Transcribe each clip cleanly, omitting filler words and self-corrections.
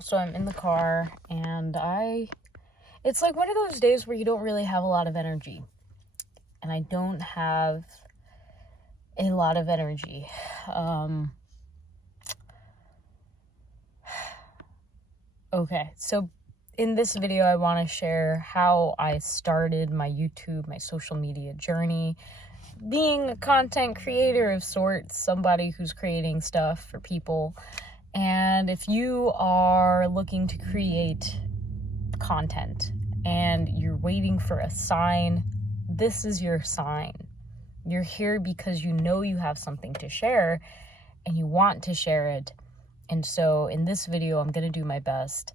So I'm in the car, and it's like one of those days where you don't really have a lot of energy. And I don't have a lot of energy. Okay, so in this video, I want to share how I started my YouTube, my social media journey, being a content creator of sorts, somebody who's creating stuff for people. And if you are looking to create content and you're waiting for a sign, this is your sign. You're here because you know you have something to share and you want to share it. And so in this video, I'm going to do my best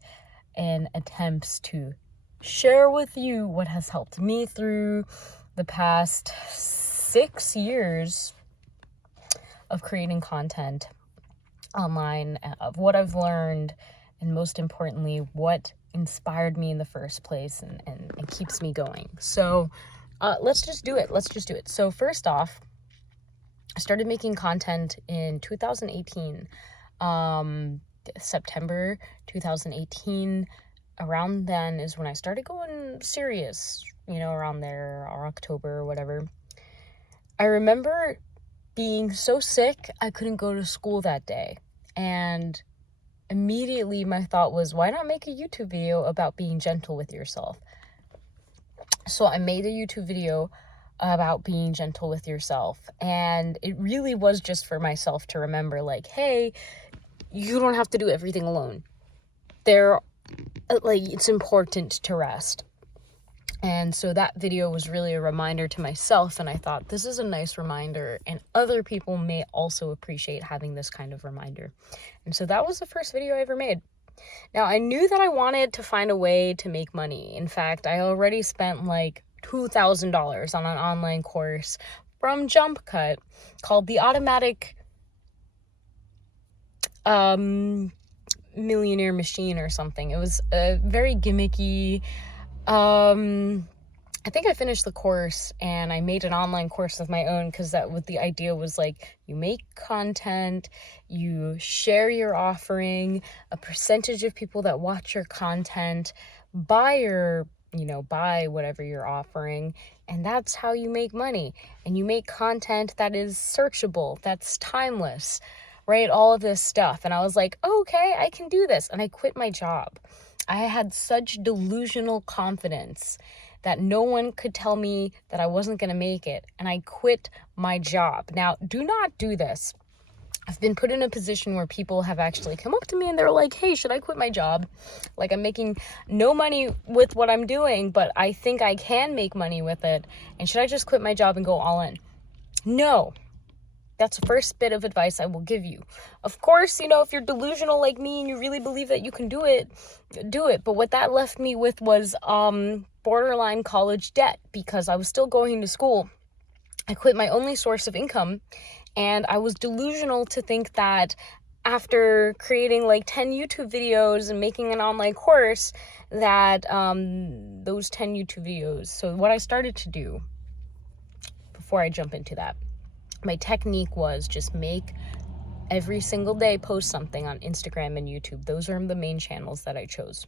in attempts to share with you what has helped me through the past 6 years of creating content online, of what I've learned, and most importantly, what inspired me in the first place and keeps me going. So let's just do it. So first off, I started making content in 2018, September 2018. Around then is when I started going serious, around there, or October or whatever. I remember being so sick I couldn't go to school that day, and immediately my thought was, why not make a YouTube video about being gentle with yourself? So I made a YouTube video about being gentle with yourself, and it really was just for myself to remember, like, hey, you don't have to do everything alone. It's important to rest. And so that video was really a reminder to myself, and I thought, this is a nice reminder, and other people may also appreciate having this kind of reminder. And so that was the first video I ever made. Now, I knew that I wanted to find a way to make money. In fact, I already spent like $2,000 on an online course from Jump Cut called the Automatic Millionaire Machine or something. It was a very gimmicky, I think I finished the course and I made an online course of my own, because the idea was like, you make content, you share your offering, a percentage of people that watch your content buy whatever you're offering, and that's how you make money. And you make content that is searchable, that's timeless, right? All of this stuff. And I was like, okay, I can do this. And I quit my job. I had such delusional confidence that no one could tell me that I wasn't going to make it. And I quit my job. Now, do not do this. I've been put in a position where people have actually come up to me and they're like, hey, should I quit my job? Like, I'm making no money with what I'm doing, but I think I can make money with it. And should I just quit my job and go all in? No. That's the first bit of advice I will give you. Of course, if you're delusional like me and you really believe that you can do it, do it. But what that left me with was borderline college debt, because I was still going to school. I quit my only source of income, and I was delusional to think that after creating like 10 YouTube videos and making an online course, that those 10 YouTube videos. So what I started to do, before I jump into that, my technique was just make every single day, post something on Instagram and YouTube. Those are the main channels that I chose.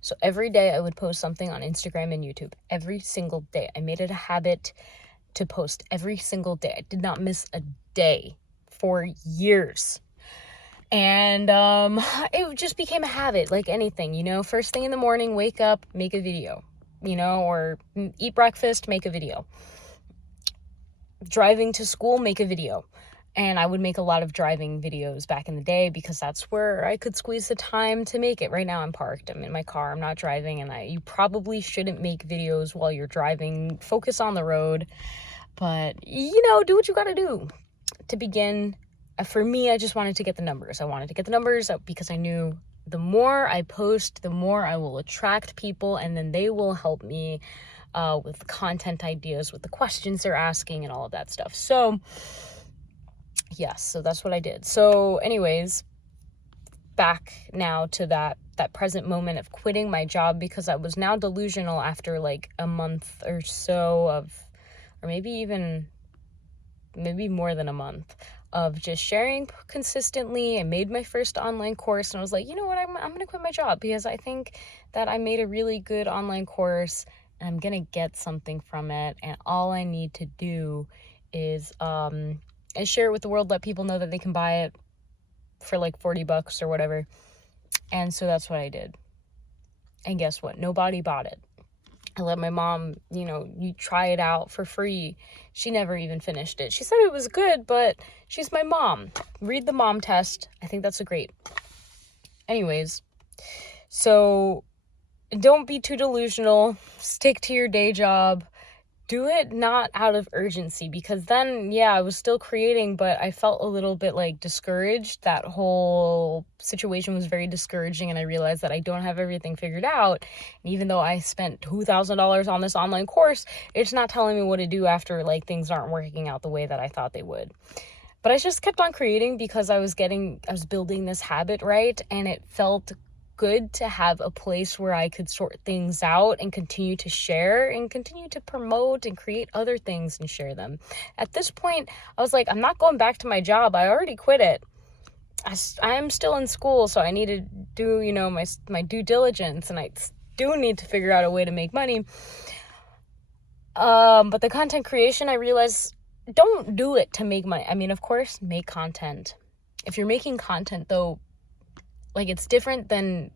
So every day I would post something on Instagram and YouTube. Every single day. I made it a habit to post every single day. I did not miss a day for years. And it just became a habit, like anything, first thing in the morning, wake up, make a video, or eat breakfast, make a video. Driving to school, make a video. And I would make a lot of driving videos back in the day, because that's where I could squeeze the time to make it. Right now I'm parked, I'm in my car, I'm not driving, and you probably shouldn't make videos while you're driving. Focus on the road, but do what you gotta do. To begin, for me, I just wanted to get the numbers. I wanted to get the numbers because I knew the more I post, the more I will attract people, and then they will help me with content ideas, with the questions they're asking and all of that stuff. So yes, so that's what I did. So anyways, back now to that present moment of quitting my job, because I was now delusional after like a month or so or maybe more than a month of just sharing consistently. I made my first online course and I was like, you know what, I'm going to quit my job because I think that I made a really good online course and I'm going to get something from it. And all I need to do is share it with the world, let people know that they can buy it for like $40 or whatever. And so that's what I did. And guess what? Nobody bought it. I let my mom, you try it out for free. She never even finished it. She said it was good, but she's my mom. Read the mom test. I think that's great. Anyways, so don't be too delusional. Stick to your day job. Do it not out of urgency, because then, yeah, I was still creating, but I felt a little bit like discouraged. That whole situation was very discouraging, and I realized that I don't have everything figured out. And even though I spent $2,000 on this online course, it's not telling me what to do after like things aren't working out the way that I thought they would. But I just kept on creating because I was building this habit, right? And it felt good to have a place where I could sort things out and continue to share and continue to promote and create other things and share them. At this point, I was like, I'm not going back to my job. I already quit it. I'm still in school, so I need to do, my due diligence, and I do need to figure out a way to make money. But the content creation, I realized, don't do it to make money. I mean, of course, make content. If you're making content, though, like, it's different than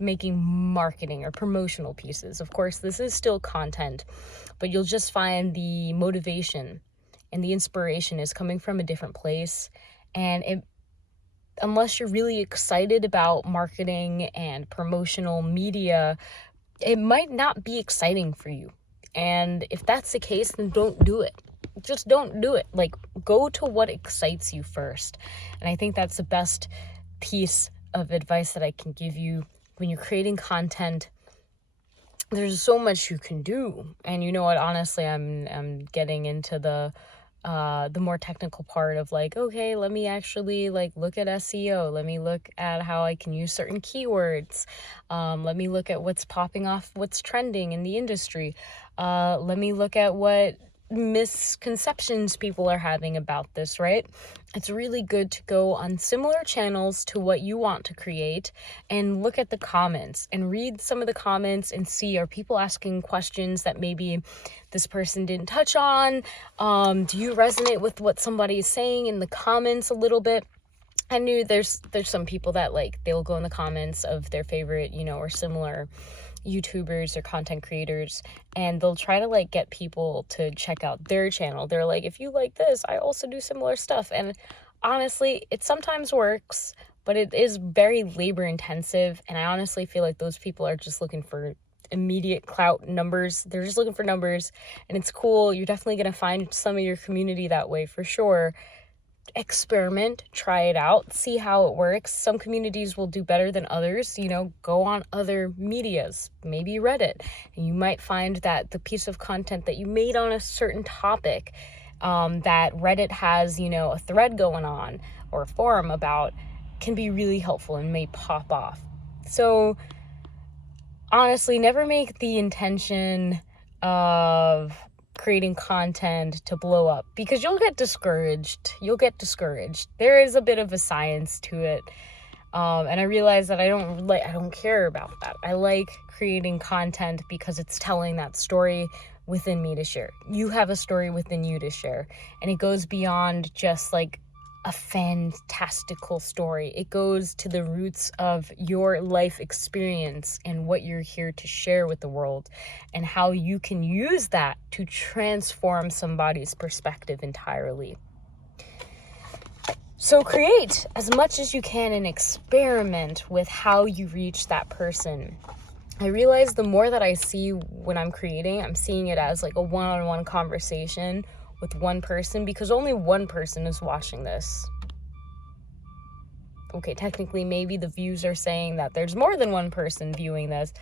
making marketing or promotional pieces. Of course, this is still content, but you'll just find the motivation and the inspiration is coming from a different place. And unless you're really excited about marketing and promotional media, it might not be exciting for you. And if that's the case, then don't do it. Just don't do it. Like, go to what excites you first. And I think that's the best piece of advice that I can give you when you're creating content. There's so much you can do, and you know what, honestly, I'm getting into the more technical part of like, okay, let me actually like look at SEO, let me look at how I can use certain keywords, let me look at what's popping off, what's trending in the industry, let me look at what misconceptions people are having about this, right? It's really good to go on similar channels to what you want to create and look at the comments and read some of the comments and see, are people asking questions that maybe this person didn't touch on? Do you resonate with what somebody is saying in the comments a little bit? I knew there's some people that like, they'll go in the comments of their favorite, or similar YouTubers or content creators, and they'll try to like get people to check out their channel. They're like, if you like this, I also do similar stuff. And honestly, it sometimes works, but it is very labor intensive. And I honestly feel like those people are just looking for immediate clout, numbers. They're just looking for numbers, and it's cool. You're definitely going to find some of your community that way for sure. Experiment, try it out, see how it works. Some communities will do better than others. Go on other medias, maybe Reddit, and you might find that the piece of content that you made on a certain topic, that Reddit has, a thread going on or a forum about, can be really helpful and may pop off. So honestly, never make the intention of creating content to blow up, because you'll get discouraged. There is a bit of a science to it. And I realize that I don't care about that. I like creating content because it's telling that story within me to share. You have a story within you to share, and it goes beyond just like a fantastical story. It goes to the roots of your life experience and what you're here to share with the world, and how you can use that to transform somebody's perspective entirely. So create as much as you can and experiment with how you reach that person. I realize the more that I see when I'm creating, I'm seeing it as like a one-on-one conversation with one person, because only one person is watching this. Okay, technically maybe the views are saying that there's more than one person viewing this,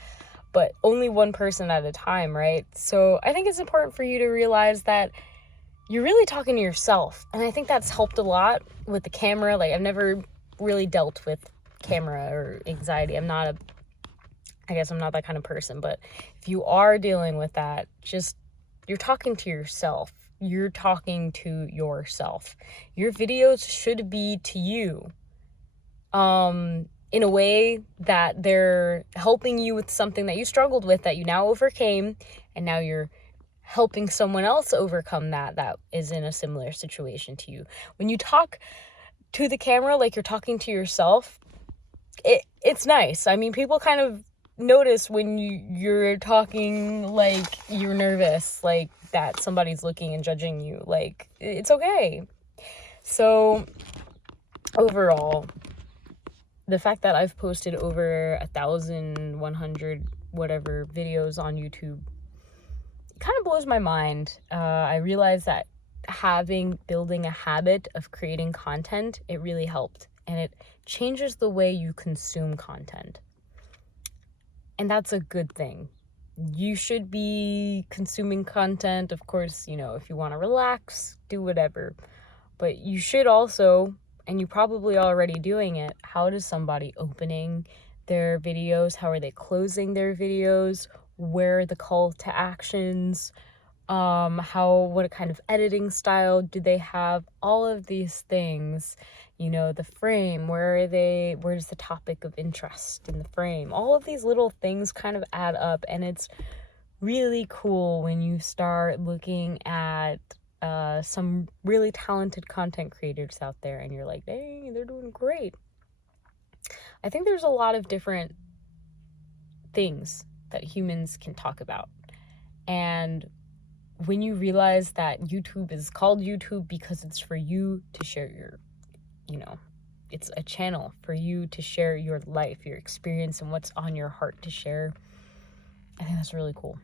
but only one person at a time, right? So I think it's important for you to realize that you're really talking to yourself. And I think that's helped a lot with the camera. Like, I've never really dealt with camera or anxiety. I guess I'm not that kind of person, but if you are dealing with that, you're talking to yourself. you're talking to yourself. Your videos should be to you. In a way that they're helping you with something that you struggled with that you now overcame, and now you're helping someone else overcome that is in a similar situation to you. When you talk to the camera like you're talking to yourself, it's nice. I mean, people kind of notice when you're talking like you're nervous, like that somebody's looking and judging you. Like, it's okay. So overall, the fact that I've posted over 1,100 whatever videos on YouTube kind of blows my mind. I realized that building a habit of creating content, it really helped, and it changes the way you consume content. And that's a good thing. You should be consuming content, of course, if you want to relax, do whatever. But you should also, and you probably already doing it, how does somebody opening their videos, how are they closing their videos, where are the call to actions, what kind of editing style do they have, all of these things, the frame, where's the topic of interest in the frame, all of these little things kind of add up, and it's really cool when you start looking at some really talented content creators out there and you're like, dang, they're doing great. I think there's a lot of different things that humans can talk about, and when you realize that YouTube is called YouTube because it's for you to share it's a channel for you to share your life, your experience, and what's on your heart to share, I think that's really cool.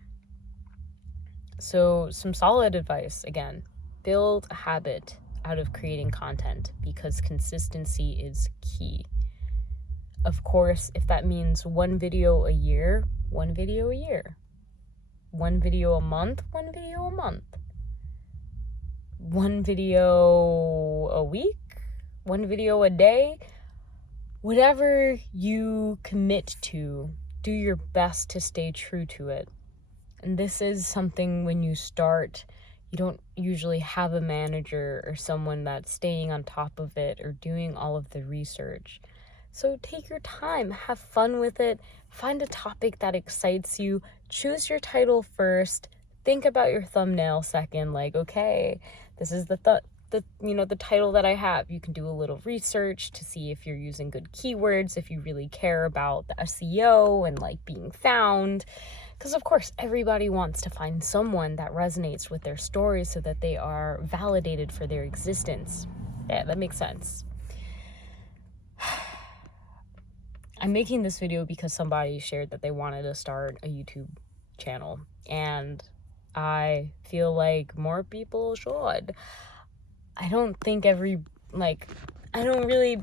So some solid advice, again, build a habit out of creating content because consistency is key. Of course, if that means one video a year, one video a year. One video a month, one video a month. One video a week, one video a day. Whatever you commit to, do your best to stay true to it. And this is something when you start, you don't usually have a manager or someone that's staying on top of it or doing all of the research. So take your time, have fun with it, find a topic that excites you, choose your title first, think about your thumbnail second, like, okay, this is the title that I have. You can do a little research to see if you're using good keywords, if you really care about the SEO and like being found. Because of course, everybody wants to find someone that resonates with their story so that they are validated for their existence. Yeah, that makes sense. I'm making this video because somebody shared that they wanted to start a YouTube channel, and I feel like more people should. I don't really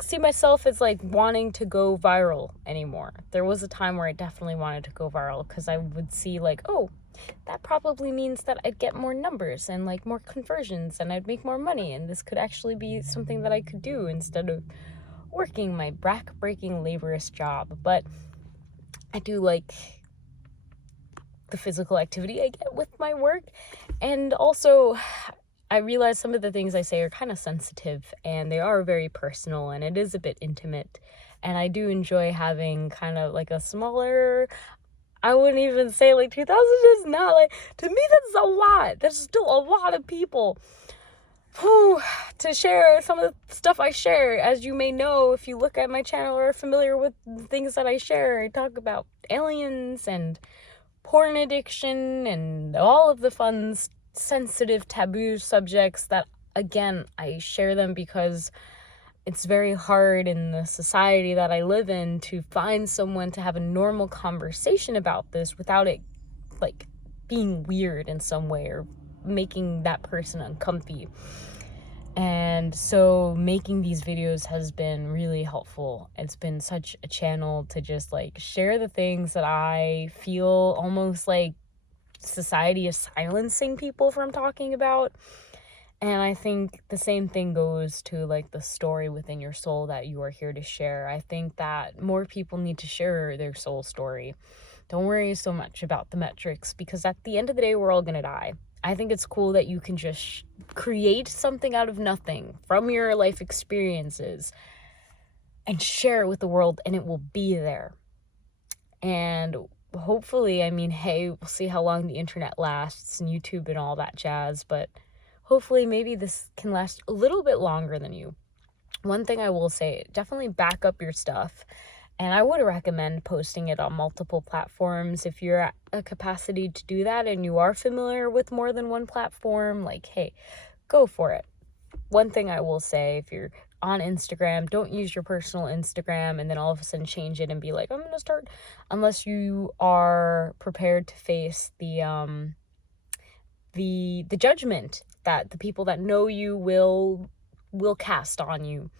see myself as like wanting to go viral anymore. There was a time where I definitely wanted to go viral because I would see like, oh, that probably means that I'd get more numbers and like more conversions and I'd make more money, and this could actually be something that I could do instead of working my back-breaking laborious job. But I do like the physical activity I get with my work, and also I realize some of the things I say are kind of sensitive and they are very personal and it is a bit intimate, and I do enjoy having kind of like a smaller, I wouldn't even say like 2,000 is not like, to me that's a lot. There's still a lot of people to share some of the stuff I share. As you may know, if you look at my channel or are familiar with the things that I share, I talk about aliens and porn addiction and all of the fun, sensitive, taboo subjects that, again, I share them because it's very hard in the society that I live in to find someone to have a normal conversation about this without it like being weird in some way or making that person uncomfy. And so making these videos has been really helpful. It's been such a channel to just like share the things that I feel almost like society is silencing people from talking about. And I think the same thing goes to like the story within your soul that you are here to share. I think that more people need to share their soul story. Don't worry so much about the metrics, because at the end of the day, we're all gonna die. I think it's cool that you can just create something out of nothing from your life experiences and share it with the world, and it will be there. And hopefully, I mean, hey, we'll see how long the internet lasts and YouTube and all that jazz, but hopefully maybe this can last a little bit longer than you. One thing I will say, definitely back up your stuff. And I would recommend posting it on multiple platforms if you're at a capacity to do that and you are familiar with more than one platform. Like, hey, go for it. One thing I will say, if you're on Instagram, don't use your personal Instagram and then all of a sudden change it and be like, I'm going to start, unless you are prepared to face the judgment that the people that know you will cast on you.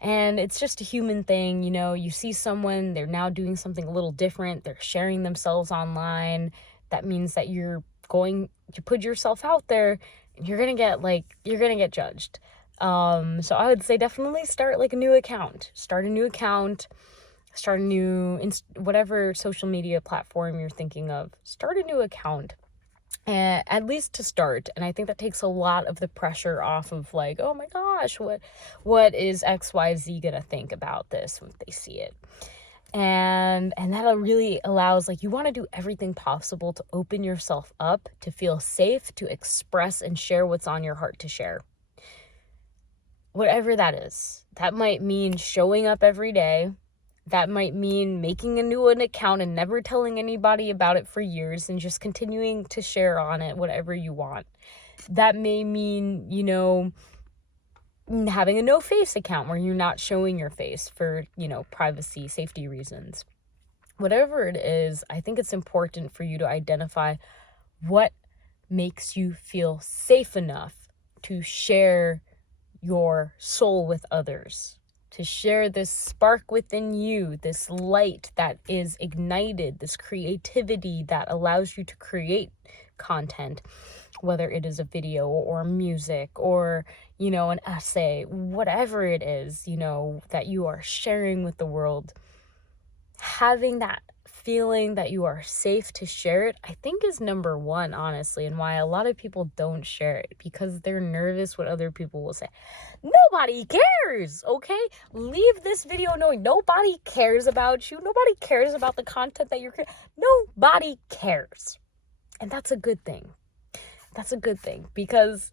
And it's just a human thing, you know, you see someone, they're now doing something a little different, they're sharing themselves online. That means that you're going to put yourself out there and you're going to get judged. So I would say definitely start like a new account, start a new whatever social media platform you're thinking of, start a new account. And at least to start. And I think that takes a lot of the pressure off of like, oh my gosh, what is XYZ gonna think about this when they see it? And that really allows, like, you want to do everything possible to open yourself up, to feel safe, to express and share what's on your heart to share. Whatever that is. That might mean showing up every day. That might mean making a new account and never telling anybody about it for years and just continuing to share on it, whatever you want. That may mean, you know, having a no-face account where you're not showing your face for, you know, privacy, safety reasons. Whatever it is, I think it's important for you to identify what makes you feel safe enough to share your soul with others, to share this spark within you, this light that is ignited, this creativity that allows you to create content, whether it is a video or music or, you know, an essay, whatever it is, you know, that you are sharing with the world. Having that feeling that you are safe to share it, I think, is number one, honestly, and why a lot of people don't share it, because they're nervous what other people will say. Nobody cares, okay? Leave this video knowing nobody cares about you. Nobody cares about the content that you're creating. Nobody cares. And that's a good thing. That's a good thing, because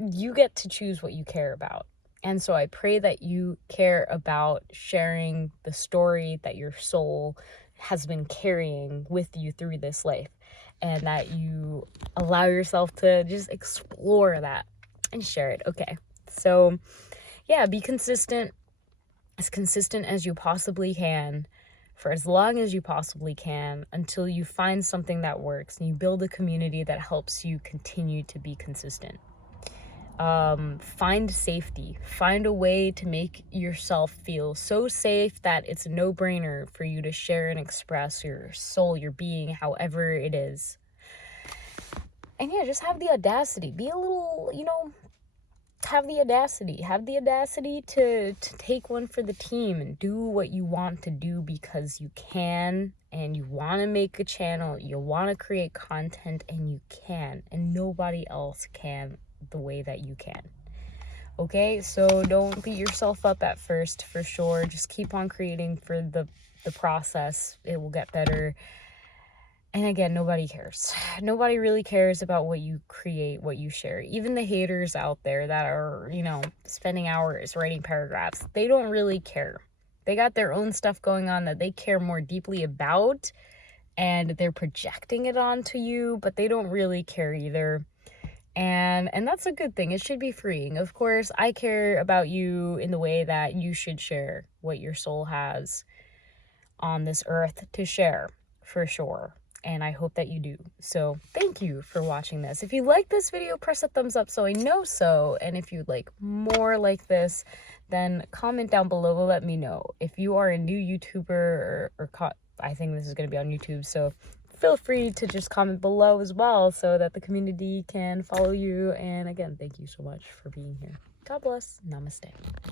you get to choose what you care about. And so I pray that you care about sharing the story that your soul has been carrying with you through this life, and that you allow yourself to just explore that and share it. Okay. So yeah, be consistent as you possibly can, for as long as you possibly can, until you find something that works and you build a community that helps you continue to be consistent. Find safety, find a way to make yourself feel so safe that it's a no-brainer for you to share and express your soul, your being, however it is. And yeah, just have the audacity, be a little, you know, have the audacity to take one for the team and do what you want to do, because you can, and you want to make a channel, you want to create content, and you can, and nobody else can the way that you can. Okay, so don't beat yourself up at first, for sure. Just keep on creating for the process. It will get better. And again, nobody cares. Nobody really cares about what you create, what you share. Even the haters out there that are, you know, spending hours writing paragraphs, they don't really care. They got their own stuff going on that they care more deeply about, and they're projecting it onto you, but they don't really care either. And that's a good thing. It should be freeing. Of course, I care about you in the way that you should share what your soul has on this earth to share, for sure. And I hope that you do. So thank you for watching this. If you like this video, press a thumbs up so I know so. And if you'd like more like this, then comment down below. Let me know. If you are a new YouTuber I think this is going to be on YouTube, so feel free to just comment below as well so that the community can follow you. And again, thank you so much for being here. God bless. Namaste.